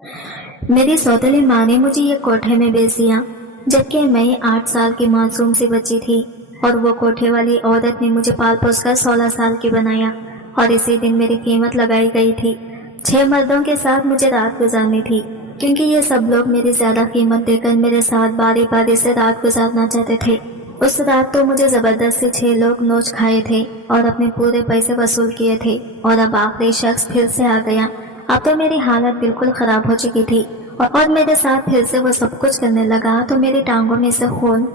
मेरी सौतेली माँ ने मुझे ये कोठे में बेच दिया, जबकि मैं 8 साल की मासूम सी बच्ची थी और वो कोठे वाली औरत ने मुझे पाल पोस कर 16 साल की बनाया और इसी दिन मेरी कीमत लगाई गई थी। 6 मर्दों के साथ मुझे रात गुजारनी थी, क्योंकि ये सब लोग मेरी ज्यादा कीमत देकर मेरे साथ बारी बारी से रात गुजारना चाहते थे। उस रात तो मुझे जबरदस्ती 6 लोग नोच खाए थे और अपने पूरे पैसे वसूल किए थे और अब आखिरी शख्स फिर से आ गया। अब तो मेरी हालत बिल्कुल खराब हो चुकी थी और मेरे साथ फिर से वो सब कुछ करने लगा तो मेरी टांगों में से खून।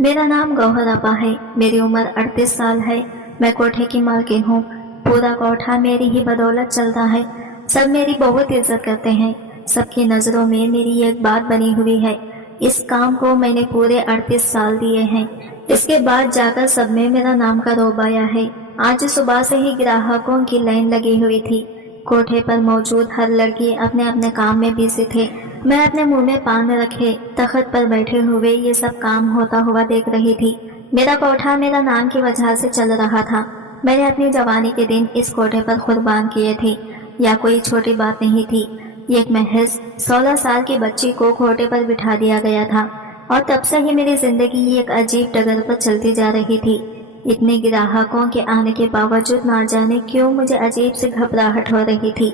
मेरा नाम गौहर आपा है, मेरी उम्र 38 साल है, मैं कोठे की मालकिन हूँ। पूरा कोठा मेरी ही बदौलत चलता है। सब मेरी बहुत इज्जत करते हैं, सबकी नजरों में मेरी एक बात बनी हुई है। इस काम को मैंने पूरे 38 साल दिए हैं। इसके बाद जाकर सब में मेरा नाम का रोब आया है। आज सुबह से ही ग्राहकों की लाइन लगी हुई थी। कोठे पर मौजूद हर लड़की अपने अपने काम में बिजी थे। मैं अपने मुंह में पान रखे तख्त पर बैठे हुए ये सब काम होता हुआ देख रही थी। मेरा कोठा मेरा नाम की वजह से चल रहा था। मैंने अपनी जवानी के दिन इस कोठे पर कुर्बान किए थे। या कोई छोटी बात नहीं थी। एक महज 16 साल की बच्ची को कोठे पर बिठा दिया गया था और तब से ही मेरी जिंदगी एक अजीब डगर पर चलती जा रही थी। इतने ग्राहकों के आने के बावजूद ना जाने क्यों मुझे अजीब सी घबराहट हो रही थी।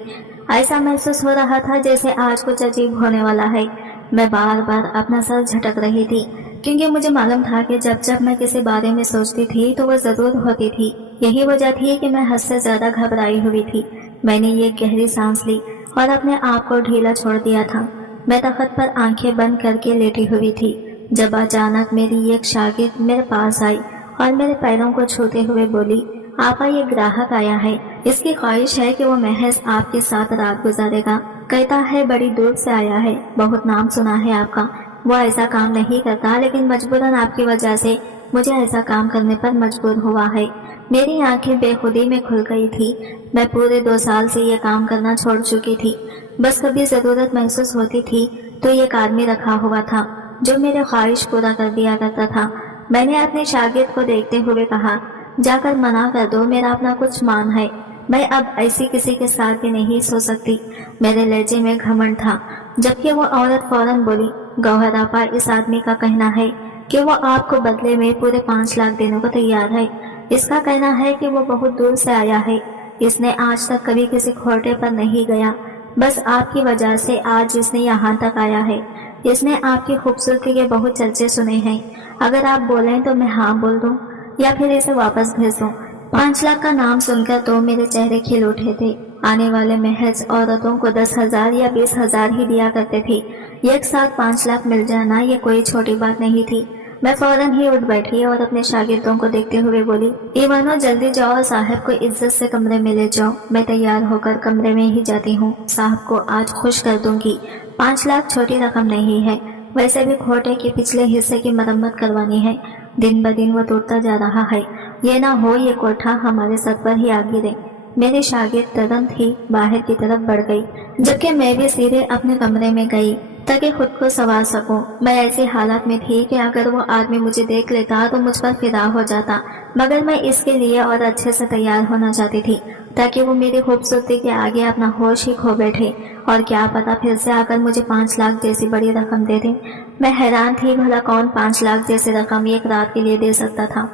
ऐसा महसूस हो रहा था जैसे आज कुछ अजीब होने वाला है। मैं बार बार अपना सर झटक रही थी, क्योंकि मुझे मालूम था कि जब जब मैं किसी बारे में सोचती थी तो वह जरूर होती थी। यही वजह थी कि मैं हद से ज्यादा घबराई हुई थी। मैंने ये गहरी सांस ली और अपने आप को ढीला छोड़ दिया था। मैं तख्त पर आंखें बंद करके लेटी हुई थी जब अचानक मेरी एक शागिर्द मेरे पास आई और मेरे पैरों को छूते हुए बोली, आपा ये ग्राहक आया है, इसकी ख्वाहिश है कि वो महज आपके साथ रात गुजारेगा। कहता है बड़ी दूर से आया है, बहुत नाम सुना है आपका। वो ऐसा काम नहीं करता, लेकिन मजबूरन आपकी वजह से मुझे ऐसा काम करने पर मजबूर हुआ है। मेरी आंखें बेखुदी में खुल गई थी। मैं पूरे 2 साल से ये काम करना छोड़ चुकी थी। बस कभी जरूरत महसूस होती थी तो एक आदमी रखा हुआ था जो मेरे ख्वाहिश पूरा कर दिया करता था। मैंने अपने शागिर्द को देखते हुए कहा, जाकर मना कर दो, मेरा अपना कुछ मान है। मैं अब ऐसी किसी के साथ भी नहीं सो सकती। मेरे लहजे में घमंड था, जबकि वो औरत फौरन बोली, गौहर आपा, इस आदमी का कहना है कि वो आपको बदले में पूरे 5 लाख देने को तैयार है। इसका कहना है कि वो बहुत दूर से आया है। इसने आज तक कभी किसी खोटे पर नहीं गया। बस आपकी वजह से आज इसने यहाँ तक आया है। इसने आपकी खूबसूरती के बहुत चर्चे सुने हैं। अगर आप बोलें तो मैं हाँ बोल दूं या फिर इसे वापस भेज दूं। 5 लाख का नाम सुनकर तो मेरे चेहरे खिल उठे थे। आने वाले महज औरतों को 10,000 या 20,000 ही दिया करते थे। एक साथ 5 लाख मिल जाना ये कोई छोटी बात नहीं थी। मैं फौरन ही उठ बैठी और अपने शागिर्दों को देखते हुए बोली, ईवानो जल्दी जाओ और साहब को इज्जत से कमरे में ले जाओ। मैं तैयार होकर कमरे में ही जाती हूँ। साहब को आज खुश कर दूंगी। 5 लाख छोटी रकम नहीं है। वैसे भी खोटे के पिछले हिस्से की मरम्मत करवानी है। दिन ब दिन वो टूटता जा रहा है। ये ना हो ये कोठा हमारे सर पर ही आ गिरे। मेरी शागिर्द तुरंत ही बाहर की तरफ बढ़ गई, जबकि मैं भी सीधे अपने कमरे में गई ताकि खुद को संवार सकूं। मैं ऐसी हालत में थी कि अगर वो आदमी मुझे देख लेता तो मुझ पर फिदा हो जाता, मगर मैं इसके लिए और अच्छे से तैयार होना चाहती थी ताकि वो मेरी खूबसूरती के आगे अपना होश ही खो बैठे और क्या पता फिर से आकर मुझे 5 लाख जैसी बड़ी रकम दे दे। मैं हैरान थी, भला कौन 5 लाख जैसी रकम एक रात के लिए दे सकता था।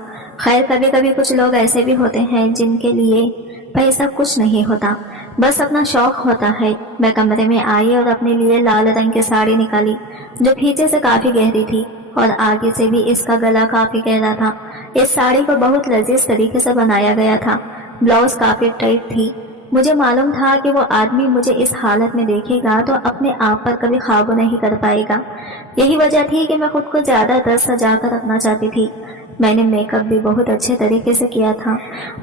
खैर, कभी कभी कुछ लोग ऐसे भी होते हैं जिनके लिए पैसा कुछ नहीं होता, बस अपना शौक होता है। मैं कमरे में आई और अपने लिए लाल रंग की साड़ी निकाली जो पीछे से काफी गहरी थी और आगे से भी इसका गला काफी गहरा था। इस साड़ी को बहुत लजीज तरीके से बनाया गया था। ब्लाउज काफी टाइट थी। मुझे मालूम था कि वो आदमी मुझे इस हालत में देखेगा तो अपने आप पर कभी काबू नहीं कर पाएगा। यही वजह थी कि मैं खुद को ज्यादातर सजा कर रखना चाहती थी। मैंने मेकअप भी बहुत अच्छे तरीके से किया था,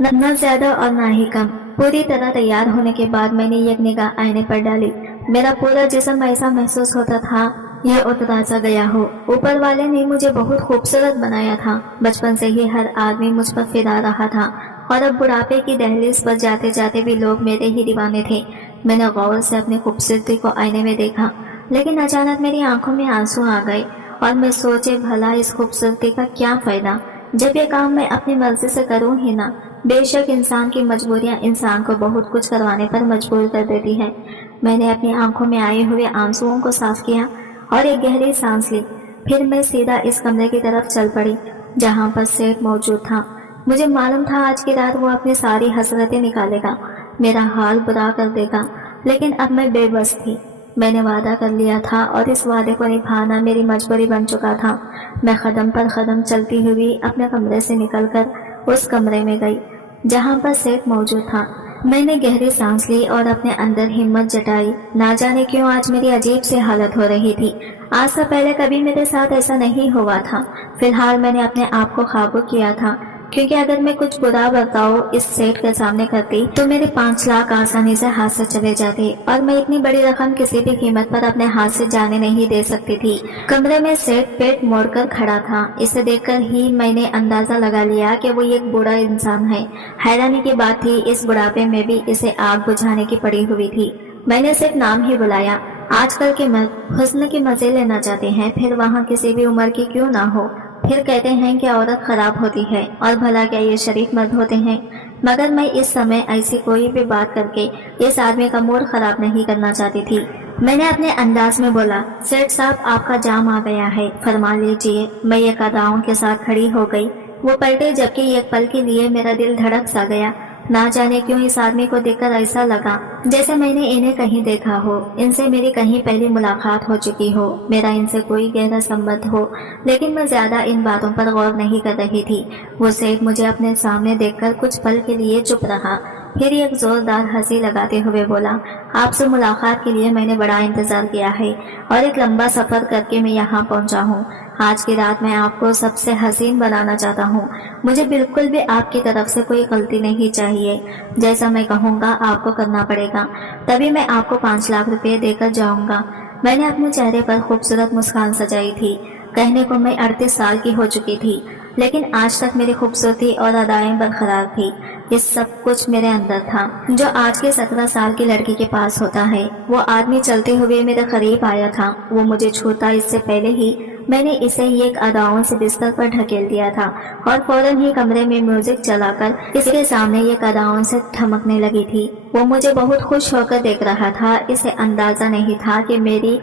न ज्यादा और न ही कम। पूरी तरह तैयार होने के बाद मैंने एक निगाह आईने पर डाली। मेरा पूरा जिस्म ऐसा महसूस होता था यह उतरा सा गया हो। ऊपर वाले ने मुझे बहुत खूबसूरत बनाया था। बचपन से ही हर आदमी मुझ पर फिदा रहा था और अब बुढ़ापे की दहलीज पर जाते जाते भी लोग मेरे ही दीवाने थे। मैंने गौर से अपनी खूबसूरती को आईने में देखा, लेकिन अचानक मेरी आंखों में आंसू आ गए और मैं सोचे, भला इस खूबसूरती का क्या फायदा जब ये काम मैं अपनी मर्जी से करूं ही ना। बेशक इंसान की मजबूरियां इंसान को बहुत कुछ करवाने पर मजबूर कर देती है, میں نے اپنی آنکھوں میں آئے ہوئے آنسوؤں کو صاف کیا اور ایک گہری سانس لی۔ پھر میں سیدھا اس کمرے کی طرف چل پڑی جہاں پر سیٹ موجود تھا۔ مجھے معلوم تھا آج کی رات وہ اپنی ساری حسرتیں نکالے گا، میرا حال برا کر دے گا، لیکن اب میں بے بس تھی۔ میں نے وعدہ کر لیا تھا اور اس وعدے کو نبھانا میری مجبوری بن چکا تھا۔ میں قدم پر قدم چلتی ہوئی اپنے کمرے سے نکل کر اس کمرے میں گئی جہاں پر سیٹ موجود تھا۔ میں نے گہری سانس لی اور اپنے اندر ہمت جٹائی۔ نہ جانے کیوں آج میری عجیب سی حالت ہو رہی تھی۔ آج سے پہلے کبھی میرے ساتھ ایسا نہیں ہوا تھا۔ فی الحال میں نے اپنے آپ کو قابو کیا تھا، کیونکہ اگر میں کچھ برا برتاؤ اس سیٹ کے سامنے کرتی تو میرے 5 لاکھ آسانی سے ہاتھ سے چلے جاتے، اور میں اتنی بڑی رقم کسی بھی قیمت پر اپنے ہاتھ سے جانے نہیں دے سکتی تھی۔ کمرے میں سیٹ پیٹ موڑ کر کھڑا تھا۔ اسے دیکھ کر ہی میں نے اندازہ لگا لیا کہ وہ ایک بوڑھا انسان ہے۔ حیرانی کی بات تھی اس بڑھاپے میں بھی اسے آگ بجھانے کی پڑی ہوئی تھی۔ میں نے صرف نام ہی بلایا۔ آج کل کے مرد حسن کے مزے لینا چاہتے ہیں، پھر وہاں کسی بھی عمر کی کیوں نہ ہو۔ پھر کہتے ہیں کہ عورت خراب ہوتی ہے، اور بھلا کیا یہ شریف مرد ہوتے ہیں؟ مگر میں اس سمے ایسی کوئی بھی بات کر کے اس آدمی کا موڈ خراب نہیں کرنا چاہتی تھی۔ میں نے اپنے انداز میں بولا، سیٹ صاحب آپ کا جام آ گیا ہے، فرما لیجئے۔ میں ایک اداؤں کے ساتھ کھڑی ہو گئی۔ وہ پلٹے جبکہ ایک پل کے لیے میرا دل دھڑک سا گیا۔ نہ جانے کیوں اس آدمی کو دیکھ کر ایسا لگا جیسے میں نے انہیں کہیں دیکھا ہو، ان سے میری کہیں پہلی ملاقات ہو چکی ہو، میرا ان سے کوئی گہرا سمبند ہو، لیکن میں زیادہ ان باتوں پر غور نہیں کر رہی تھی۔ وہ سیٹ مجھے اپنے سامنے دیکھ کر کچھ پل کے لیے چپ رہا، پھر ایک زوردار ہنسی لگاتے ہوئے بولا، آپ سے ملاقات کے لیے میں نے بڑا انتظار کیا ہے، اور ایک لمبا سفر کر کے میں یہاں پہنچا ہوں۔ آج کی رات میں آپ کو سب سے حسین بنانا چاہتا ہوں۔ مجھے بالکل بھی آپ کی طرف سے کوئی غلطی نہیں چاہیے۔ جیسا میں کہوں گا آپ کو کرنا پڑے گا، تبھی میں آپ کو 5 لاکھ روپے دے کر جاؤں گا۔ میں نے اپنے چہرے پر خوبصورت مسکان سجائی تھی۔ کہنے کو میں 38 سال کی ہو چکی تھی، لیکن آج تک میری خوبصورتی اور ادائیں برقرار تھی۔ یہ سب کچھ میرے اندر تھا جو آج کے 17 سال کی لڑکی کے پاس ہوتا ہے۔ وہ آدمی چلتے ہوئے میرے قریب آیا تھا۔ وہ مجھے چھوتا اس سے پہلے ہی میں نے اسے ایک اداؤں سے بستر پر ڈھکیل دیا تھا، اور فوراً ہی کمرے میں میوزک چلا کر اس کے سامنے ایک اداؤں سے ٹھمکنے لگی تھی۔ وہ مجھے بہت خوش ہو کر دیکھ رہا تھا۔ اسے اندازہ نہیں تھا کہ میری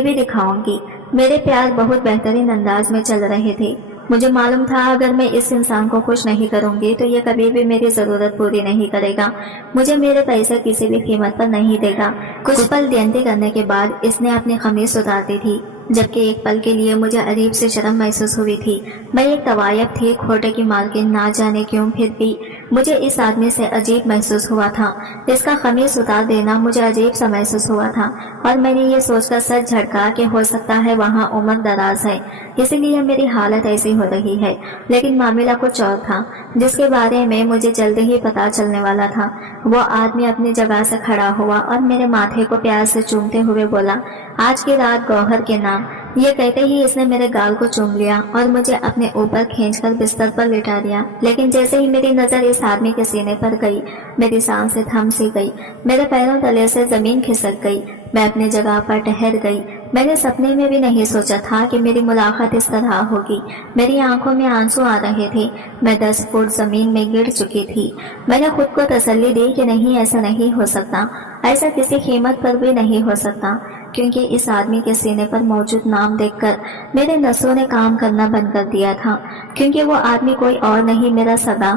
بھی دکھاؤں گی۔ میرے پیار بہت بہترین انداز میں چل رہے تھے۔ مجھے معلوم تھا اگر میں اس انسان کو خوش نہیں کروں گی تو یہ کبھی بھی میری ضرورت پوری نہیں کرے گا، مجھے میرے پیسے کسی بھی قیمت پر نہیں دے گا۔ کچھ پل دینتی کرنے کے بعد اس نے اپنی قمیص اتار دی تھی، جبکہ ایک پل کے لیے مجھے عجیب سے شرم محسوس ہوئی تھی۔ میں ایک طوائف تھی، کھوٹے کی مالکن، نہ جانے کیوں پھر بھی مجھے اس آدمی سے عجیب محسوس ہوا تھا۔ اس کا قمیص اتار دینا مجھے عجیب سا محسوس ہوا تھا، اور میں نے یہ سوچ کر سر جھٹکا کہ ہو سکتا ہے وہاں عمر دراز ہے، اسی لیے میری حالت ایسی ہو رہی ہے۔ لیکن معاملہ کچھ اور تھا جس کے بارے میں مجھے جلد ہی پتا چلنے والا تھا۔ وہ آدمی اپنی جگہ سے کھڑا ہوا اور میرے ماتھے کو پیار سے چومتے ہوئے بولا، آج کی رات گوہر کے نام۔ یہ کہتے ہی اس نے میرے گال کو چوم لیا اور مجھے اپنے اوپر کھینچ کر بستر پر لٹا دیا۔ لیکن جیسے ہی میری نظر اس آدمی کے سینے پر گئی، میری سانسیں تھم سی گئی، میرے پیروں تلے سے زمین کھسک گئی، میں اپنی جگہ پر ٹھہر گئی۔ میں نے سپنے میں بھی نہیں سوچا تھا کہ میری ملاقات اس طرح ہوگی۔ میری آنکھوں میں آنسو آ رہے تھے، میں 10 فٹ زمین میں گر چکی تھی۔ میں نے خود کو تسلی دی کہ نہیں، ایسا نہیں ہو سکتا، ایسا کسی قیمت پر بھی نہیں ہو سکتا، کیونکہ اس آدمی کے سینے پر موجود نام دیکھ کر میرے نسوں نے کام کرنا بند کر دیا تھا، کیونکہ وہ آدمی کوئی اور نہیں، میرا سگا۔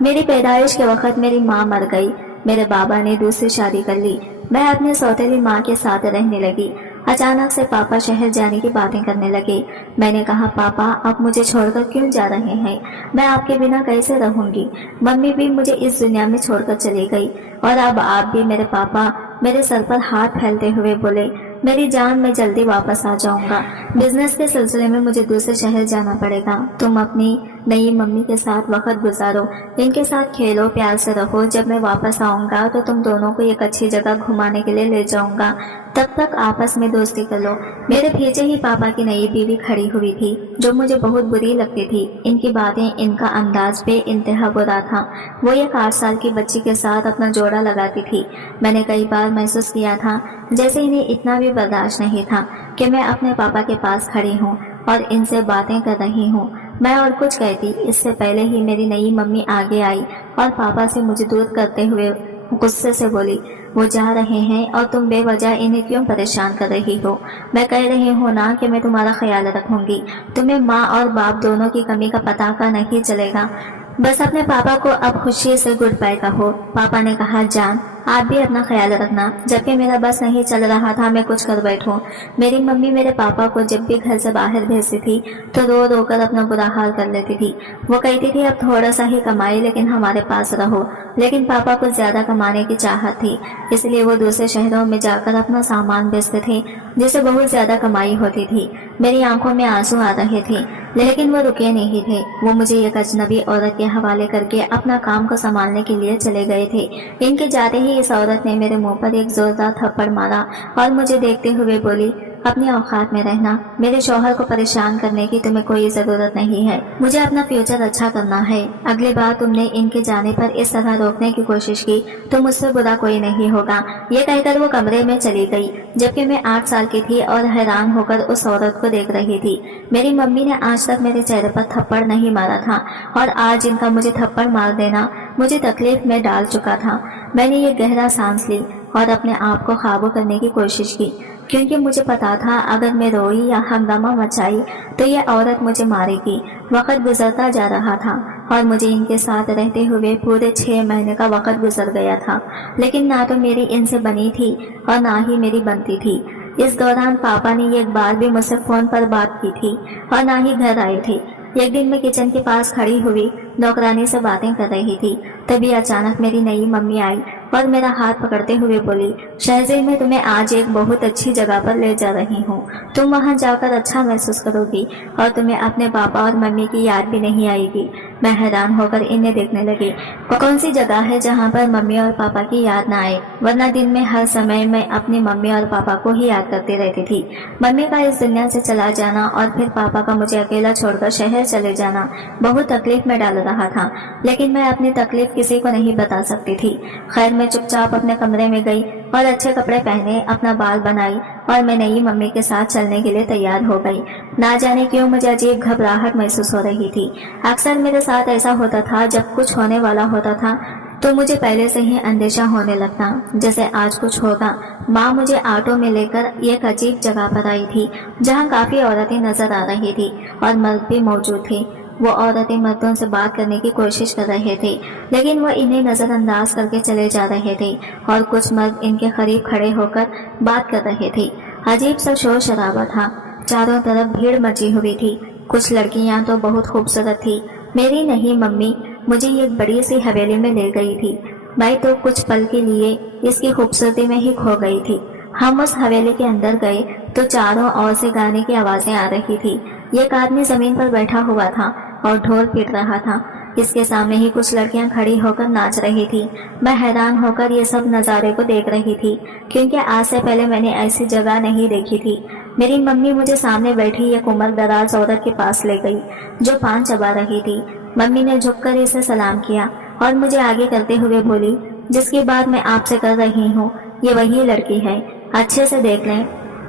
میری پیدائش کے وقت میری ماں مر گئی، میرے بابا نے دوسری شادی کر لی، میں اپنی سوتیلی ماں کے ساتھ رہنے لگی۔ اچانک سے پاپا شہر جانے کی باتیں کرنے لگے۔ میں نے کہا، پاپا آپ مجھے چھوڑ کر کیوں جا رہے ہیں؟ میں آپ کے بنا کیسے رہوں گی؟ ممی بھی مجھے اس دنیا میں چھوڑ کر چلی گئی، اور اب آپ بھی۔ میرے پاپا میرے سر پر ہاتھ پھیلتے ہوئے بولے، میری جان میں جلدی واپس آ جاؤں گا، بزنس کے سلسلے میں مجھے دوسرے شہر جانا پڑے گا، تم اپنی نئی ممی کے ساتھ وقت گزارو، ان کے ساتھ کھیلو، پیار سے رہو، جب میں واپس آؤں گا تو تم دونوں کو ایک اچھی جگہ گھمانے کے لیے لے جاؤں گا، تب تک آپس میں دوستی کر لو۔ میرے پیچھے ہی پاپا کی نئی بیوی کھڑی ہوئی تھی جو مجھے بہت بری لگتی تھی، ان کی باتیں، ان کا انداز بے انتہا برا تھا۔ وہ ایک 8 سال کی بچی کے ساتھ اپنا جوڑا لگاتی تھی۔ میں نے کئی بار محسوس کیا تھا جیسے انہیں اتنا بھی برداشت نہیں تھا کہ میں اپنے پاپا کے پاس کھڑی ہوں اور ان سے باتیں کر رہی ہوں۔ میں اور کچھ کہتی اس سے پہلے ہی میری نئی ممی آگے آئی اور پاپا سے مجھے دور کرتے ہوئے غصے سے بولی، वो जा रहे हैं और तुम बेवजह इन्हें क्यों परेशान कर रही हो? मैं कह रही हूँ ना कि मैं तुम्हारा ख्याल रखूंगी। तुम्हें माँ और बाप दोनों की कमी का पता का नहीं चलेगा। बस अपने पापा को अब खुशी से गुड बाय कहो। पापा ने कहा, जान आप भी अपना ख्याल रखना। जबकि मेरा बस नहीं चल रहा था मैं कुछ कर बैठूं। मेरी मम्मी मेरे पापा को जब भी घर से बाहर भेजती थी तो रो रो कर अपना बुरा हाल कर लेती थी। वो कहती थी अब थोड़ा सा ही कमाई लेकिन हमारे पास रहो। लेकिन पापा को ज्यादा कमाने की चाहत थी, इसलिए वो दूसरे शहरों में जाकर अपना सामान बेचते थे जिससे बहुत ज्यादा कमाई होती थी। मेरी आंखों में आंसू आ रहे थे लेकिन वो रुके नहीं थे। वो मुझे एक अजनबी औरत के हवाले करके अपना काम को संभालने के लिए चले गए थे। इनके जाते ही इस औरत ने मेरे मुंह पर एक जोरदार थप्पड़ मारा और मुझे देखते हुए बोली, अपनी औकात में रहना। मेरे शौहर को परेशान करने की तुम्हें कोई जरूरत नहीं है। मुझे अपना फ्यूचर अच्छा करना है। अगली बार तुमने इनके जाने पर इस तरह रोकने की कोशिश की तो मुझसे बुरा कोई नहीं होगा। ये कहकर वो कमरे में चली गई। जबकि मैं 8 साल की थी और हैरान होकर उस औरत को देख रही थी। मेरी मम्मी ने आज तक मेरे चेहरे पर थप्पड़ नहीं मारा था और आज इनका मुझे थप्पड़ मार देना मुझे तकलीफ में डाल चुका था। मैंने ये गहरा सांस ली और अपने आप को काबू करने की कोशिश की, क्योंकि मुझे पता था अगर मैं रोई या हंगामा मचाई तो ये औरत मुझे मारेगी। वक्त गुजरता जा रहा था और मुझे इनके साथ रहते हुए पूरे 6 महीने का वक्त गुजर गया था, लेकिन ना तो मेरी इनसे बनी थी और ना ही मेरी बनती थी। इस दौरान पापा ने एक बार भी मुझसे फोन पर बात की थी और ना ही घर आए थे। एक दिन मैं किचन के पास खड़ी हुई नौकरानी से बातें कर रही थी, तभी अचानक मेरी नई मम्मी आई और मेरा हाथ पकड़ते हुए बोली, शहज़े मैं तुम्हें आज एक बहुत अच्छी जगह पर ले जा रही हूँ। तुम वहाँ जाकर अच्छा महसूस करोगी और तुम्हें अपने पापा और मम्मी की याद भी नहीं आएगी। मैं हैरान होकर इन्हें देखने लगी। कौन सी जगह है जहाँ पर मम्मी और पापा की याद ना आए? वरना दिन में हर समय मैं अपनी मम्मी और पापा को ही याद करती रहती थी। मम्मी का इस दुनिया से चला जाना और फिर पापा का मुझे अकेला छोड़कर शहर चले जाना बहुत तकलीफ में डाल रहा था, लेकिन मैं अपनी तकलीफ किसी को नहीं बता सकती थी। खैर मैं चुपचाप अपने कमरे में गई और अच्छे कपड़े पहने, अपना बाल बनाई और मैं नई मम्मी के साथ चलने के लिए तैयार हो गई। ना जाने क्यों मुझे अजीब घबराहट महसूस हो रही थी। अक्सर मेरे साथ ऐसा होता था, जब कुछ होने वाला होता था तो मुझे पहले से ही अंदेशा होने लगता जैसे आज कुछ होगा। माँ मुझे ऑटो में लेकर एक अजीब जगह पर आई थी जहाँ काफी औरतें नजर आ रही थी और मर्द भी मौजूद थे। वो औरतें मर्दों से बात करने की कोशिश कर रहे थे, लेकिन वो इन्हें नजरअंदाज करके चले जा रहे थे और कुछ मर्द इनके करीब खड़े होकर बात कर रहे थे। अजीब सा शोर शराबा था, चारों तरफ भीड़ मची हुई थी। कुछ लड़कियां तो बहुत खूबसूरत थी। मेरी नहीं मम्मी मुझे एक बड़ी सी हवेली में ले गई थी। मैं तो कुछ पल के लिए इसकी खूबसूरती में ही खो गई थी। हम उस हवेली के अंदर गए तो चारों ओर से गाने की आवाजें आ रही थी। एक आदमी जमीन पर बैठा हुआ था और ढोल पीट रहा था। इसके सामने ही कुछ लड़कियां खड़ी होकर नाच रही थी। मैं हैरान होकर ये सब नज़ारे को देख रही थी, क्योंकि आज से पहले मैंने ऐसी जगह नहीं देखी थी। मेरी मम्मी मुझे सामने बैठी एक उम्र दराज औरत के पास ले गई जो पान चबा रही थी। मम्मी ने झुककर इसे सलाम किया और मुझे आगे करते हुए बोली, जिसकी बात मैं आपसे कर रही हूँ ये वही लड़की है, अच्छे से देख लें,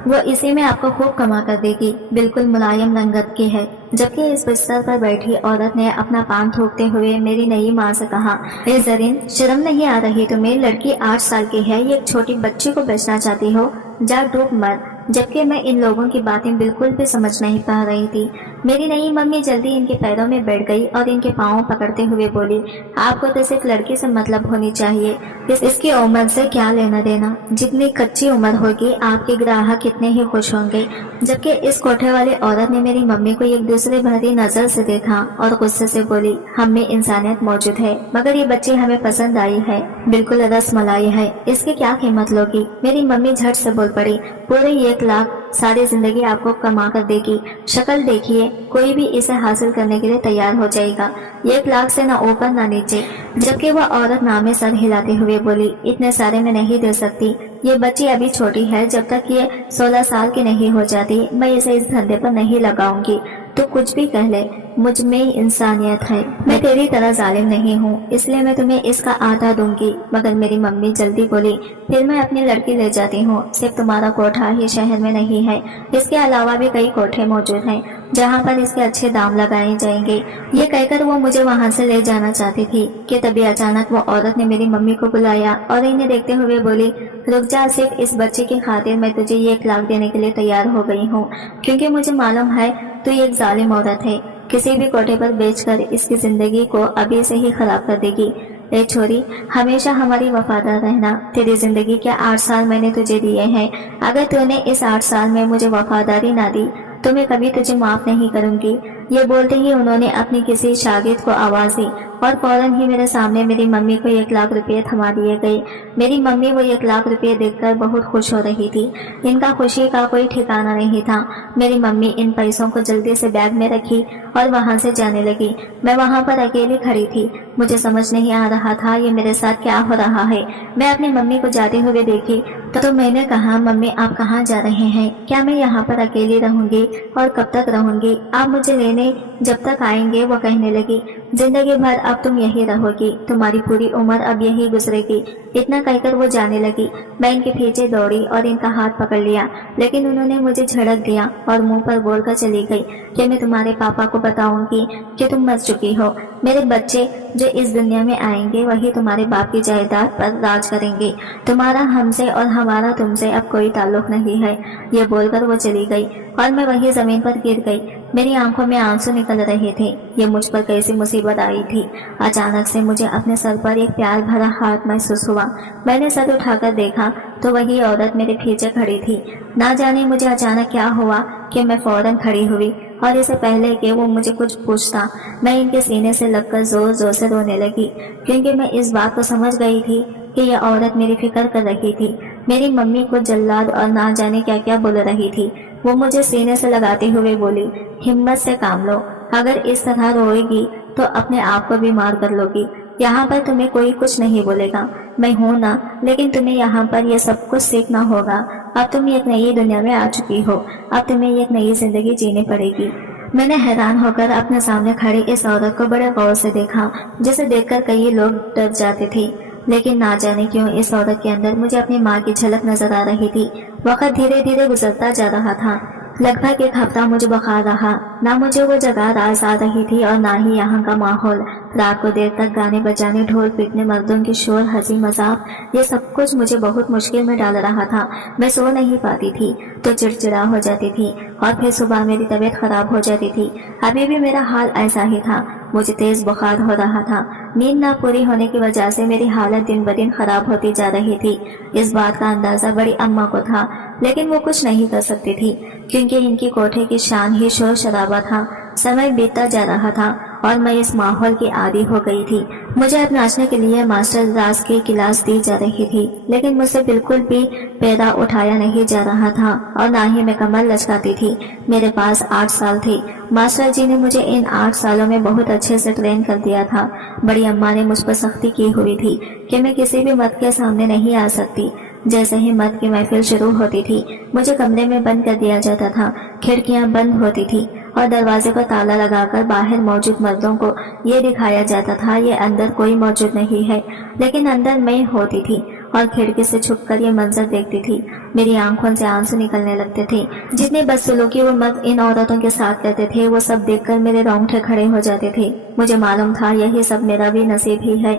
वो इसी में आपको खूब कमा कर देगी। बिल्कुल मुलायम रंगत की है। जबकि इस बिस्तर पर बैठी औरत ने अपना पान थूकते हुए मेरी नई माँ से कहा, ए जरीन शर्म नहीं आ रही तुम्हें? लड़की 8 साल की है, एक छोटी बच्ची को बेचना चाहती हो? जा डूब मर। जबकि मैं इन लोगों की बातें बिल्कुल भी समझ नहीं पा रही थी। मेरी नई मम्मी जल्दी इनके पैरों में बैठ गई और इनके पाँव पकड़ते हुए बोली, आपको तो सिर्फ लड़की से मतलब होनी चाहिए, इसकी उम्र से क्या लेना देना? जितनी कच्ची उम्र होगी आपके ग्राहक कितने ही खुश होंगे। जबकि इस कोठे वाली औरत ने मेरी मम्मी को एक दूसरे भरी नजर से देखा और गुस्से से बोली, हम में इंसानियत मौजूद है मगर ये बच्ची हमें पसंद आई है, बिल्कुल रस मलाई है, इसकी क्या कीमत लोगी? मेरी मम्मी झट से बोल पड़ी, पूरे 1 लाख सारी जिंदगी आपको कमा कर देगी। शक्ल देखिए, कोई भी इसे हासिल करने के लिए तैयार हो जाएगा। 1 लाख से ना ऊपर ना नीचे। जबकि वह औरत नामे सर हिलाते हुए बोली, इतने सारे में नहीं दे सकती, ये बच्ची अभी छोटी है, जब तक ये 16 साल की नहीं हो जाती मैं इसे इस धंधे पर नहीं लगाऊंगी। तो कुछ भी कह ले, मुझ में इंसानियत है। मैं तेरी तरह जालिम नहीं हूँ, इसलिए मैं तुम्हें इसका आधा दूंगी। मगर मेरी मम्मी जल्दी बोली, फिर मैं अपनी लड़की ले जाती हूँ। सिर्फ तुम्हारा कोठा ही शहर में नहीं है, इसके अलावा भी कई कोठे मौजूद हैं जहाँ पर इसके अच्छे दाम लगाए जाएंगे। ये कहकर वो मुझे वहाँ से ले जाना चाहती थी कि तभी अचानक वो औरत ने मेरी मम्मी को बुलाया और इन्हें देखते हुए बोली, रुक जा, सिर्फ इस बच्चे की खातिर मैं तुझे 1 लाख देने के लिए तैयार हो गई हूँ, क्योंकि मुझे मालूम है तू एक जालिम औरत है, किसी भी कोठे पर बेचकर इसकी जिंदगी को अभी से ही खराब कर देगी। ए छोरी, हमेशा हमारी वफादार रहना। तेरी जिंदगी के 8 साल मैंने तुझे दिए हैं, अगर तूने इस 8 साल में मुझे वफादारी ना दी तो मैं कभी तुझे माफ नहीं करूंगी। ये बोलते ही उन्होंने अपनी किसी शागिर्द को आवाज दी और फौरन ही मेरे सामने मेरी मम्मी को 1 लाख रुपए थमा दिए गए। मेरी मम्मी वो 1 लाख रुपए देखकर बहुत खुश हो रही थी। इनका खुशी का कोई ठिकाना नहीं था। मेरी मम्मी इन पैसों को जल्दी से बैग में रखी और वहां से जाने लगी। मैं वहां पर अकेली खड़ी थी। मुझे समझ नहीं आ रहा था ये मेरे साथ क्या हो रहा है। मैं अपनी मम्मी को जाते हुए देखी तो मैंने कहा, मम्मी आप कहाँ जा रहे हैं? क्या मैं यहाँ पर अकेली रहूंगी और कब तक रहूंगी? आप मुझे लेने जब तक आएंगे। वो कहने लगी, जिंदगी भर अब तुम यही रहोगी, तुम्हारी पूरी उम्र अब यही गुजरेगी। इतना कहकर वो जाने लगी। मैं इनके पीछे दौड़ी और इनका हाथ पकड़ लिया, लेकिन उन्होंने मुझे झड़क दिया और मुंह पर बोलकर चली गई कि मैं तुम्हारे पापा को बताऊंगी कि तुम मर चुकी हो। मेरे बच्चे जो इस दुनिया में आएंगे वही तुम्हारे बाप की जायदाद पर राज करेंगे। तुम्हारा हमसे और हमारा तुमसे अब कोई ताल्लुक नहीं है। ये बोलकर वो चली गई और मैं वही जमीन पर गिर गई। मेरी आंखों में आंसू निकल रहे थे। ये मुझ पर कैसी मुसीबत आई थी। अचानक से मुझे अपने सर पर एक प्यार भरा हाथ महसूस हुआ। मैंने सर उठाकर देखा तो वही औरत मेरे पीछे खड़ी थी। ना जाने मुझे अचानक क्या हुआ कि मैं फौरन खड़ी हुई और इससे पहले कि वो मुझे कुछ पूछता मैं इनके सीने से लगकर जोर जोर से रोने लगी, क्योंकि मैं इस बात को समझ गई थी कि यह औरत मेरी फिक्र कर रही थी। मेरी मम्मी को जल्लाद और ना जाने क्या क्या बोल रही थी। वो मुझे सीने से लगाते हुए बोली, हिम्मत से काम लो, अगर इस तरह रोएगी तो अपने आप को बीमार कर लोगी। यहाँ पर तुम्हें कोई कुछ नहीं बोलेगा, मैं हूँ ना, लेकिन तुम्हें यहाँ पर यह सब कुछ सीखना होगा। अब तुम एक नई दुनिया में आ चुकी हो, अब तुम्हें एक नई जिंदगी जीनी पड़ेगी। मैंने हैरान होकर अपने सामने खड़ी इस औरत को बड़े गौर से देखा, जिसे देखकर कई लोग डर जाते थे, लेकिन ना जाने क्यों इस औरत के अंदर मुझे अपनी माँ की झलक नजर आ रही थी। वक्त धीरे धीरे गुजरता जा रहा था। लगभग 1 हफ्ता मुझे बुखार रहा। ना मुझे वो जगह रास आ रही थी और ना ही यहाँ का माहौल। रात को देर तक गाने बजाने, ढोल पीटने, मर्दों की शोर, हंसी मजाक, ये सब कुछ मुझे बहुत मुश्किल में डाल रहा था। मैं सो नहीं पाती थी तो चिड़चिड़ा हो जाती थी और फिर सुबह मेरी तबीयत खराब हो जाती थी। अभी भी मेरा हाल ऐसा ही था। मुझे तेज बुखार हो रहा था। नींद ना पूरी होने की वजह से मेरी हालत दिन ब दिन खराब होती जा रही थी। इस बात का अंदाजा बड़ी अम्मा को था, लेकिन वो कुछ नहीं कर सकती थी, क्योंकि इनकी कोठे की शान ही शोर शराबा था। समय बीतता जा रहा था और मैं इस माहौल की आदी हो गई थी। मुझे अब नाचने के लिए मास्टर राज की क्लास दी जा रही थी, लेकिन मुझसे बिल्कुल भी पैरा उठाया नहीं जा रहा था और ना ही मैं कमर लचकाती थी। मेरे पास 8 साल थे। मास्टर जी ने मुझे इन 8 सालों में बहुत अच्छे से ट्रेन कर दिया था। बड़ी अम्मा ने मुझ पर सख्ती की हुई थी कि मैं किसी भी मर्द के सामने नहीं आ सकती। जैसे ही मर्द की महफिल शुरू होती थी, मुझे कमरे में बंद कर दिया जाता था। खिड़कियां बंद होती थी और दरवाजे को ताला लगाकर बाहर मौजूद मर्दों को ये दिखाया जाता था ये अंदर कोई मौजूद नहीं है, लेकिन अंदर मैं होती थी और खिड़की से छुपकर ये मंजर देखती थी। मेरी आंखों से आंसू निकलने लगते थे। जितनी बदसलूकी वो मर्द इन औरतों के साथ करते थे, वो सब देखकर मेरे रोंगटे खड़े हो जाते थे। मुझे मालूम था यही सब मेरा भी नसीब ही है,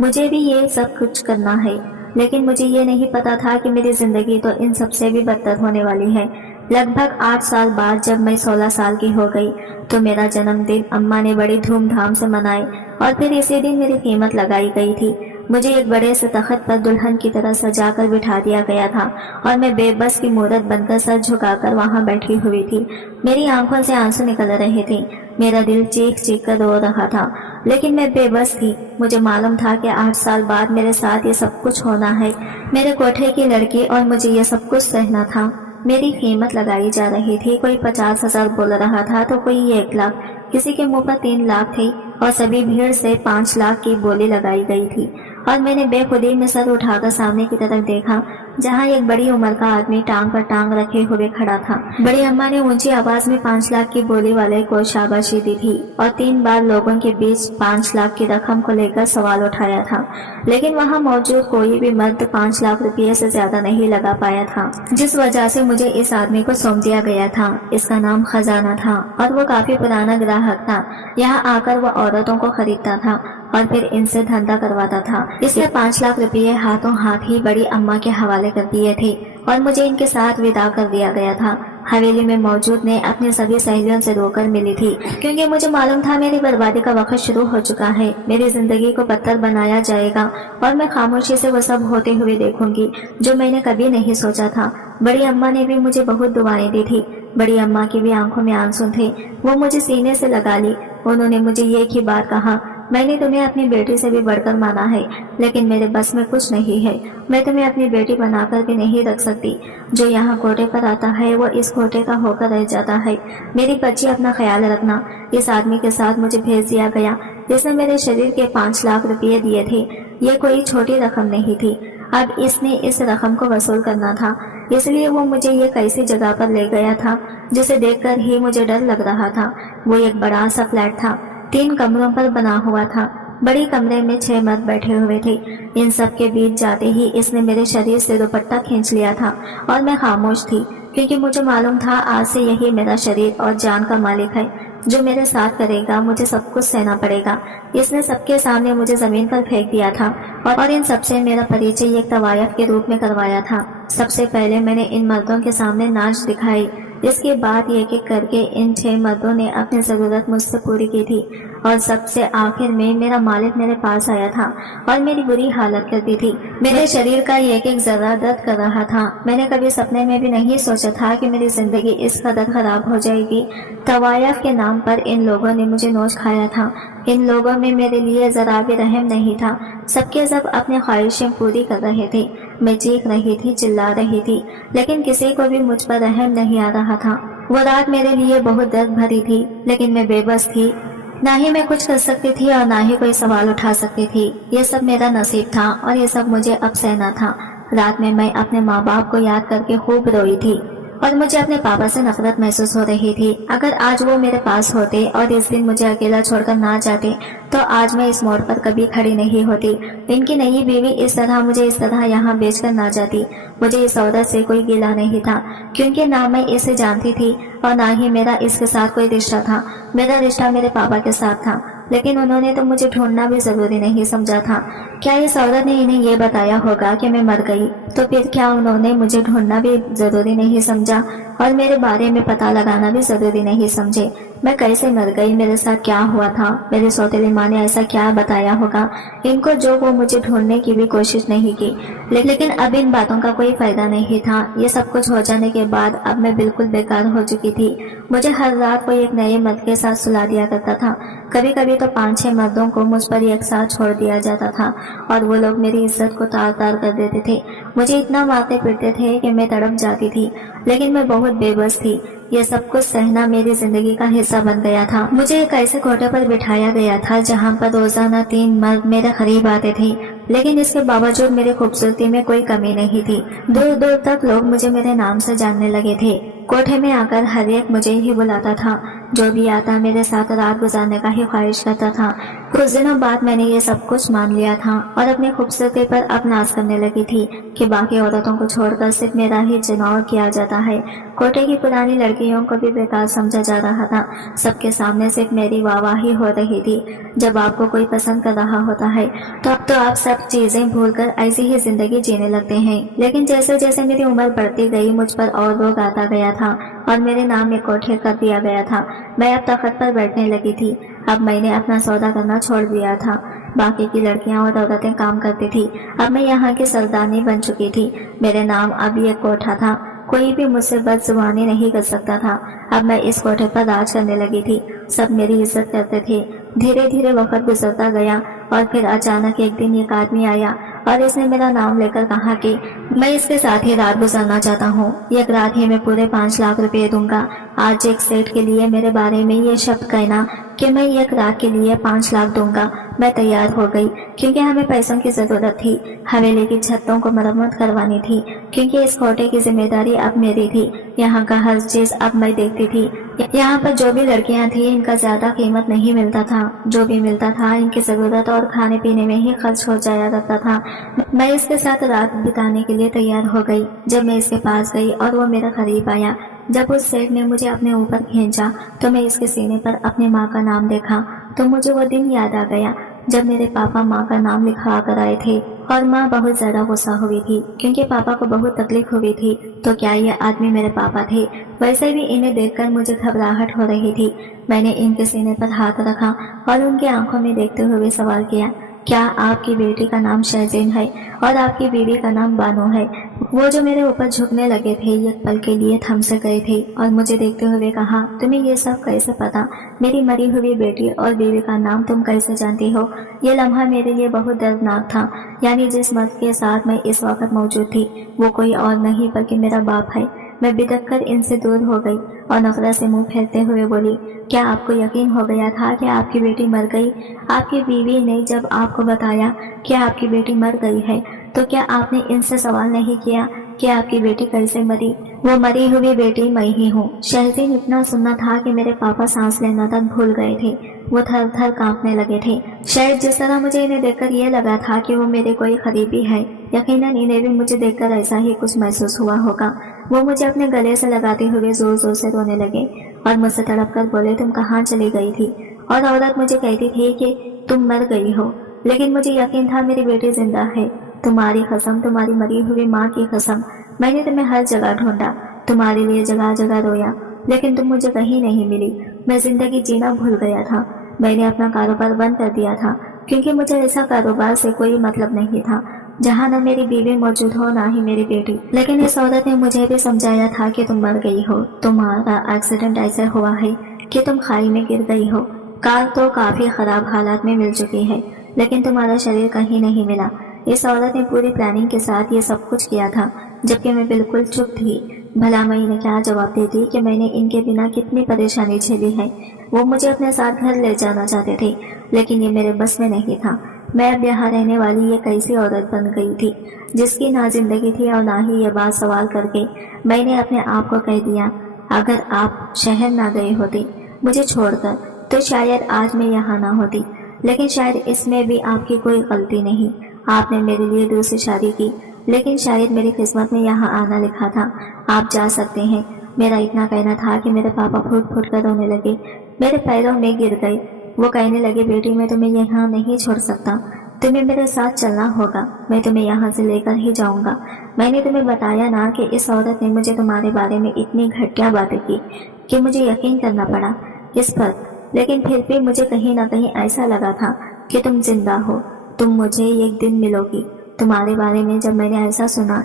मुझे भी ये सब कुछ करना है, लेकिन मुझे ये नहीं पता था कि मेरी जिंदगी तो इन सबसे भी बदतर होने वाली है। लगभग 8 साल बाद जब मैं 16 साल की हो गई तो मेरा जन्मदिन अम्मा ने बड़ी धूमधाम से मनाई और फिर इसी दिन मेरी कीमत लगाई गई थी। मुझे एक बड़े से तख्त पर दुल्हन की तरह सजाकर बिठा दिया गया था और मैं बेबस की मूरत बनकर सर झुकाकर वहां बैठी हुई थी। मेरी आंखों से आंसू निकल रहे थे। मेरा दिल चीख चीख कर रो रहा था, लेकिन मैं बेबस थी। मुझे मालूम था कि 8 साल बाद मेरे साथ ये सब कुछ होना है। मेरे कोठे की लड़की और मुझे ये सब कुछ सहना था। मेरी कीमत लगाई जा रही थी। कोई 50,000 बोल रहा था तो कोई 1 लाख, किसी के मुंह पर 3 लाख थे और सभी भीड़ से 5 लाख की बोली लगाई गई थी। और मैंने बेखुदी में सर उठाकर सामने की तरफ देखा जहाँ एक बड़ी उम्र का आदमी टांग पर टांग रखे हुए खड़ा था। बड़ी अम्मा ने ऊंची आवाज में 5 लाख की बोली वाले को शाबाशी दी थी और 3 बार लोगों के बीच 5 लाख की रकम को लेकर सवाल उठाया था, लेकिन वहाँ मौजूद कोई भी मर्द 5 लाख रुपये से ज्यादा नहीं लगा पाया था, जिस वजह से मुझे इस आदमी को सौंप दिया गया था। इसका नाम खजाना था और वो काफी पुराना ग्राहक था। यहाँ आकर वो औरतों को खरीदता था और फिर इनसे धंधा करवाता था। इसने 5 लाख रुपये हाथों हाथ ही बड़ी अम्मा के हवाले कर दिए थे और मुझे इनके साथ विदा कर दिया गया था। हवेली में मौजूद ने अपनी सभी सहेलियों से रोकर मिली थी, क्योंकि मुझे मालूम था मेरी बर्बादी का वक्त शुरू हो चुका है। मेरी जिंदगी को पत्थर बनाया जाएगा और मैं खामोशी से वो सब होते हुए देखूंगी जो मैंने कभी नहीं सोचा था। बड़ी अम्मा ने भी मुझे बहुत दुआएं दी थी। बड़ी अम्मा की भी आंखों में आंसू थे। वो मुझे सीने से लगा ली। उन्होंने मुझे एक ही बात कहा, मैंने तुम्हें अपनी बेटी से भी बढ़कर माना है, लेकिन मेरे बस में कुछ नहीं है। मैं तुम्हें अपनी बेटी बनाकर भी नहीं रख सकती। जो यहाँ कोटे पर आता है वो इस कोटे का होकर रह जाता है। मेरी बच्ची, अपना ख्याल रखना। इस आदमी के साथ मुझे भेज दिया गया जिसने मेरे शरीर के 5 लाख रुपये दिए थे। ये कोई छोटी रकम नहीं थी। अब इसने इस रकम को वसूल करना था, इसलिए वो मुझे ये कैसी जगह पर ले गया था जिसे देखकर ही मुझे डर लग रहा था। वो एक बड़ा सा फ्लैट था, 3 कमरों पर बना हुआ था। बड़ी कमरे में 6 मर्द बैठे हुए थे। इन सब के बीच जाते ही इसने मेरे शरीर से दुपट्टा खींच लिया था और मैं खामोश थी, क्योंकि मुझे मालूम था आज से यही मेरा शरीर और जान का मालिक है। जो मेरे साथ करेगा मुझे सब कुछ सहना पड़ेगा। इसने सबके सामने मुझे जमीन पर फेंक दिया था और इन सबसे मेरा परिचय एक तवायफ के रूप में करवाया था। सबसे पहले मैंने इन मर्दों के सामने नाच दिखाई। इसके बाद एक एक करके इन 6 मर्दों ने अपनी जरूरत मुझसे पूरी की थी और सबसे आखिर में मेरा मालिक मेरे पास आया था और मेरी बुरी हालत कर दी थी। मेरे शरीर का एक एक जर्रा दर्द कर रहा था। मैंने कभी सपने में भी नहीं सोचा था कि मेरी जिंदगी इस कदर खराब हो जाएगी। तवायफ के नाम पर इन लोगों ने मुझे नोच खाया था। इन लोगों में मेरे लिए जरा भी रहम नहीं था। सबके सब अपनी ख्वाहिशें पूरी कर रहे थे। मैं चीख रही थी, चिल्ला रही थी, लेकिन किसी को भी मुझ पर रहम नहीं आ रहा था। वो रात मेरे लिए बहुत दर्द भरी थी, लेकिन मैं बेबस थी। ना ही मैं कुछ कर सकती थी और ना ही कोई सवाल उठा सकती थी। ये सब मेरा नसीब था और ये सब मुझे अब सहना था। रात में मैं अपने माँ बाप को याद करके खूब रोई थी और मुझे अपने पापा से नफरत महसूस हो रही थी। अगर आज वो मेरे पास होते और इस दिन मुझे अकेला छोड़कर ना जाते तो आज मैं इस मोड़ पर कभी खड़ी नहीं होती। इनकी नई बीवी इस तरह मुझे इस तरह यहाँ बेचकर ना जाती। मुझे इस औरत से कोई गिला नहीं था, क्योंकि ना मैं इसे जानती थी और ना ही मेरा इसके साथ कोई रिश्ता था। मेरा रिश्ता मेरे पापा के साथ था, लेकिन उन्होंने तो मुझे ढूंढना भी जरूरी नहीं समझा था। क्या इस औरत ने इन्हें ये बताया होगा कि मैं मर गई? तो फिर क्या उन्होंने मुझे ढूंढना भी जरूरी नहीं समझा और मेरे बारे में पता लगाना भी जरूरी नहीं समझे? मैं कैसे मर गई, मेरे साथ क्या हुआ था, मेरी सौतेली माँ ने ऐसा क्या बताया होगा इनको जो वो मुझे ढूंढने की भी कोशिश नहीं की। लेकिन अब इन बातों का कोई फायदा नहीं था। ये सब कुछ हो जाने के बाद अब मैं बिल्कुल बेकार हो चुकी थी। मुझे हर रात को एक नए मर्द के साथ सुला दिया करता था। कभी कभी तो 5-6 मर्दों को मुझ पर एक साथ छोड़ दिया जाता था और वो लोग मेरी इज्जत को तार तार कर देते थे। मुझे इतना मारते पीटते थे कि मैं तड़प जाती थी, लेकिन मैं बहुत बेबस थी। ये सब कुछ सहना मेरी जिंदगी का हिस्सा बन गया था। मुझे एक ऐसे कोटे पर बिठाया गया था जहाँ पर रोजाना 3 मर्द मेरे करीब आते थे, लेकिन इसके बावजूद मेरी खूबसूरती में कोई कमी नहीं थी। दूर दूर तक लोग मुझे मेरे नाम से जानने लगे थे। कोठे में आकर हर एक मुझे ही बुलाता था। जो भी आता मेरे साथ रात गुजारने का ही ख्वाहिश करता था। कुछ दिनों बाद मैंने ये सब कुछ मान लिया था और अपनी खूबसूरती पर अब नाज करने लगी थी कि बाकी औरतों को छोड़कर सिर्फ मेरा ही चुनाव किया जाता है। कोटे की पुरानी लड़कियों को भी बेकार समझा जा रहा था। सबके सामने सिर्फ मेरी वाहवाही हो रही थी। जब आपको कोई पसंद कर रहा होता है तो आप सब चीजें भूलकर ऐसी ही जिंदगी जीने लगते हैं। लेकिन जैसे जैसे मेरी उम्र बढ़ती गई मुझ पर और रोग आता गया था और मेरे नाम में कोठे कर दिया गया था। मैं अब तख्त पर बैठने लगी थी। अब मैंने अपना सौदा करना छोड़ दिया था। बाकी की लड़कियां और औरतें काम करती थी। अब मैं यहाँ की सरदारनी बन चुकी थी। मेरे नाम अब एक कोठा था। कोई भी मुझसे बदजुबानी नहीं कर सकता था। अब मैं इस कोठे पर राज करने लगी थी। सब मेरी इज्जत करते थे। धीरे धीरे वक्त गुजरता गया और फिर अचानक एक दिन एक आदमी आया और इसने मेरा नाम लेकर कहा कि मैं इसके साथ ही रात गुजारना चाहता हूँ। एक रात ही मैं पूरे 5 लाख रुपए दूंगा। आज एक सेठ के लिए मेरे बारे में ये शब्द कहना کہ मैं एक रात के लिए 5 लाख दूंगा। मैं तैयार हो गई क्योंकि हमें पैसों की जरूरत थी। हवेली की छतों को मरम्मत करवानी थी क्योंकि इस कोटे की जिम्मेदारी अब मेरी थी। यहाँ का हर चीज अब मैं देखती थी। यहाँ पर जो भी लड़कियाँ थी इनका ज्यादा कीमत नहीं मिलता था। जो भी मिलता था इनकी जरूरत और खाने पीने में ही खर्च हो जाया करता था। मैं इसके साथ रात बिताने के लिए तैयार हो गई। जब मैं इसके पास गई और वो मेरे करीब आया, जब उस सेठ ने मुझे अपने ऊपर खींचा तो मैं इसके सीने पर अपनी माँ का नाम देखा तो मुझे वो दिन याद आ गया जब मेरे पापा माँ का नाम लिखवा कर आए थे और माँ बहुत ज्यादा गुस्सा हुई थी क्योंकि पापा को बहुत तकलीफ हुई थी। तो क्या ये आदमी मेरे पापा थे? वैसे भी इन्हें देखकर मुझे घबराहट हो रही थी। मैंने इनके सीने पर हाथ रखा और उनकी आंखों में देखते हुए सवाल किया, क्या आपकी बेटी का नाम शहज़ैन है और आपकी बीवी का नाम बानो है? वो जो मेरे ऊपर झुकने लगे थे एक पल के लिए थम से गए थे और मुझे देखते हुए कहा, तुम्हें ये सब कैसे पता? मेरी मरी हुई बेटी और बीवी का नाम तुम कैसे जानती हो? ये लम्हा मेरे लिए बहुत दर्दनाक था। यानी जिस मर्द के साथ मैं इस वक्त मौजूद थी वो कोई और नहीं बल्कि मेरा बाप है। मैं बिदक कर इनसे दूर हो गई और नफरत से मुंह फेरते हुए बोली, क्या आपको यकीन हो गया था कि आपकी बेटी मर गई? आपकी बीवी ने जब आपको बताया कि आपकी बेटी मर गई है तो क्या आपने इनसे सवाल नहीं किया कि आपकी बेटी कैसे मरी? वो मरी हुई बेटी मैं ही हूँ। शहज़ैन इतना सुनना था कि मेरे पापा सांस लेना तक भूल गए थे। वो थर थर कांपने लगे थे। शायद जिस तरह मुझे इन्हें देखकर ये लगा था कि वो मेरे कोई करीबी है, यकीनन इन्हें भी मुझे देखकर ऐसा ही कुछ महसूस हुआ होगा। वो मुझे अपने गले से लगाते हुए जोर जोर से रोने लगे और मुझसे तड़प कर बोले, तुम कहाँ चली गई थी? और औरत मुझे कहती थी कि तुम मर गई हो, लेकिन मुझे यकीन था मेरी बेटी जिंदा है। तुम्हारी कसम, तुम्हारी मरी हुई माँ की कसम, मैंने तुम्हें हर जगह ढूंढा, तुम्हारे लिए जगह जगह रोया, लेकिन तुम मुझे कहीं नहीं मिली। मैं जिंदगी जीना भूल गया था। मैंने अपना कारोबार बंद कर दिया था क्योंकि मुझे ऐसा कारोबार से कोई मतलब नहीं था जहाँ न मेरी बीवी मौजूद हो ना ही मेरी बेटी। लेकिन इस औरत ने मुझे भी समझाया था कि तुम मर गई हो। तुम्हारा एक्सीडेंट ऐसा हुआ है कि तुम खाई में गिर गई हो। कार तो काफी खराब हालात में मिल चुकी है, लेकिन तुम्हारा शरीर कहीं नहीं मिला। इस औरत ने पूरी प्लानिंग के साथ ये सब कुछ किया था, जबकि मैं बिल्कुल चुप थी। भला मैं इन्हें क्या जवाब देती कि मैंने इनके बिना कितनी परेशानी झेली है। वो मुझे अपने साथ घर ले जाना चाहते थे, लेकिन ये मेरे बस में नहीं था। मैं अब यहाँ रहने वाली ये कैसी औरत बन गई थी जिसकी ना जिंदगी थी और ना ही ये बात सवाल करके मैंने अपने आप को कह दिया, अगर आप शहर ना गए होते मुझे छोड़कर तो शायद आज मैं यहाँ ना होती। लेकिन शायद इसमें भी आपकी कोई गलती नहीं। आपने मेरे लिए दूसरी शादी की, लेकिन शायद मेरी किस्मत में यहाँ आना लिखा था। आप जा सकते हैं। मेरा इतना कहना था कि मेरे पापा फूट फूट कर रोने लगे, मेरे पैरों में गिर गए। वो कहने लगे, बेटी मैं तुम्हें यहाँ नहीं छोड़ सकता, तुम्हें मेरे साथ चलना होगा। मैं तुम्हें यहाँ से लेकर ही जाऊँगा। मैंने तुम्हें बताया ना कि इस औरत ने मुझे तुम्हारे बारे में इतनी घटिया बातें की कि मुझे यकीन करना पड़ा इस पर। लेकिन फिर भी मुझे कहीं ना कहीं ऐसा लगा था कि तुम जिंदा हो, तुम मुझे एक दिन मिलोगी। तुम्हारे बारे में जब मैंने ऐसा सुना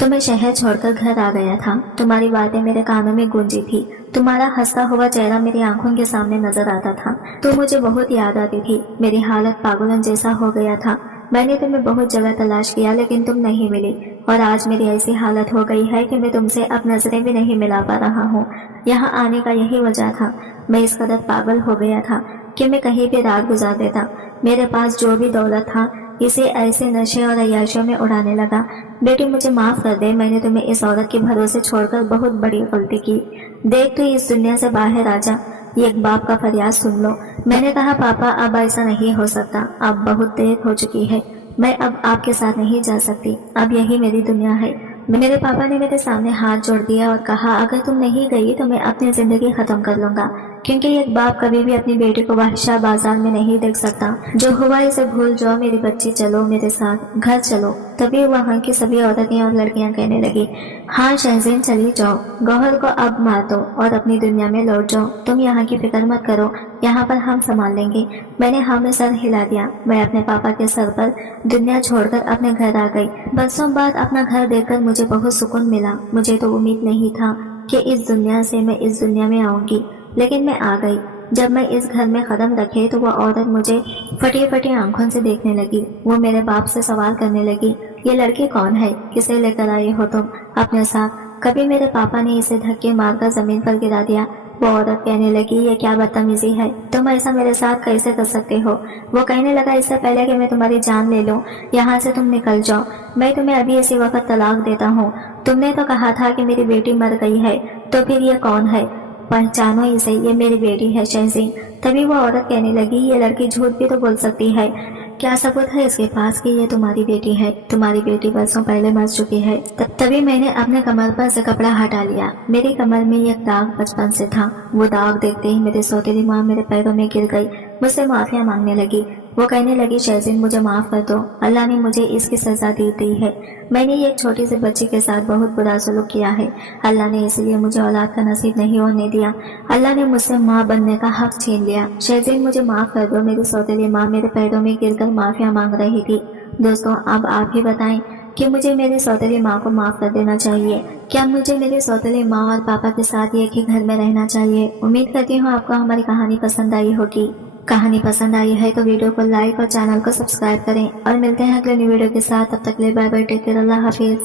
तो मैं शहर छोड़कर घर आ गया था। तुम्हारी बातें मेरे कानों में गूंजी थी, तुम्हारा हंसता हुआ चेहरा मेरी आंखों के सामने नजर आता था। तो मुझे बहुत याद आती थी। मेरी हालत पागलन जैसा हो गया था। मैंने तुम्हें बहुत जगह तलाश किया लेकिन तुम नहीं मिली, और आज मेरी ऐसी हालत हो गई है कि मैं तुमसे अब नजरें भी नहीं मिला पा रहा हूँ। यहाँ आने का यही वजह था। मैं इस कदर पागल हो गया था कि मैं कहीं भी रात गुजार देता। मेरे पास जो भी दौलत था इसे ऐसे नशे और अय्याशों में उड़ाने लगा। बेटी मुझे माफ कर दे, मैंने तुम्हें इस औरत के भरोसे छोड़कर बहुत बड़ी गलती की। देख तू इस दुनिया से बाहर आ जा, एक बाप का फरियाद सुन लो। मैंने कहा, पापा अब ऐसा नहीं हो सकता, अब बहुत देर हो चुकी है, मैं अब आपके साथ नहीं जा सकती, अब यही मेरी दुनिया है। मेरे पापा ने मेरे सामने हाथ जोड़ दिया और कहा, अगर तुम नहीं गई तो मैं अपनी जिंदगी खत्म कर लूंगा, क्योंकि एक बाप कभी भी अपनी बेटी को बादशाह बाजार में नहीं देख सकता। जो हुआ इसे भूल जाओ मेरी बच्ची, चलो मेरे साथ घर चलो। तभी वहाँ की सभी औरतें और लड़कियां कहने लगी, हाँ शहज़ैन चली जाओ, गौहर को अब मार दो और अपनी दुनिया में लौट जाओ। तुम यहाँ की फिक्र मत करो, यहाँ पर हम संभाल लेंगे। मैंने हाँ में सर हिला दिया। मैं अपने पापा के सर पर दुनिया छोड़कर अपने घर आ गई। बरसों बाद अपना घर देखकर मुझे बहुत सुकून मिला। मुझे तो उम्मीद नहीं था कि इस दुनिया से मैं इस दुनिया में आऊंगी, लेकिन मैं आ गई। जब मैं इस घर में कदम रखे तो वह औरत मुझे फटी फटी आंखों से देखने लगी। वो मेरे बाप से सवाल करने लगी, ये लड़की कौन है, किसे लेकर आए हो तुम अपने साथ? कभी मेरे पापा ने इसे धक्के मारकर जमीन पर गिरा दिया, वो औरत कहने लगी, ये क्या बदतमीजी है, तुम ऐसा मेरे साथ कैसे कर सकते हो। वो कहने लगा, इससे पहले कि मैं तुम्हारी जान ले लूं, यहाँ से तुम निकल जाओ, मैं तुम्हें अभी इसी वक्त तलाक देता हूँ। तुमने तो कहा था कि मेरी बेटी मर गई है, तो फिर ये कौन है, पहचानो इसे, ये मेरी बेटी है शहजीन। तभी वो औरत कहने लगी, ये लड़की झूठ भी तो बोल सकती है, क्या सबूत है इसके पास कि ये तुम्हारी बेटी है। तुम्हारी बेटी बरसों पहले मर चुकी है। तभी मैंने अपने कमर पर से कपड़ा हटा लिया। मेरी कमर में एक दाग बचपन से था। वो दाग देखते ही मेरी सौतेली माँ मेरे पैरों में गिर गई, मुझसे माफिया मांगने लगी। वो कहने लगी, शहजीन मुझे माफ कर दो, अल्लाह ने मुझे इसकी सजा दी है। मैंने एक छोटी सी बच्ची के साथ बहुत बुरा सलूक किया है। अल्लाह ने इसलिए मुझे औलाद का नसीब नहीं होने दिया। अल्लाह ने मुझसे माँ बनने का हक छीन लिया। शहजीन मुझे माफ कर दो। मेरी सौतेली माँ मेरे पैरों में गिरकर माफिया मांग रही थी। दोस्तों, अब आप ही बताएं कि मुझे मेरी सौतेली माँ को माफ कर देना चाहिए। क्या मुझे मेरी सौतेली माँ और पापा के साथ एक ही घर में रहना चाहिए। उम्मीद करती हूँ आपको हमारी कहानी पसंद आई होगी। कहानी पसंद आई है तो वीडियो को लाइक और चैनल को सब्सक्राइब करें और मिलते हैं अगले न्यू वीडियो के साथ। तब तक के लिए बाय बाय, टेक केयर, अल्लाह हाफिज।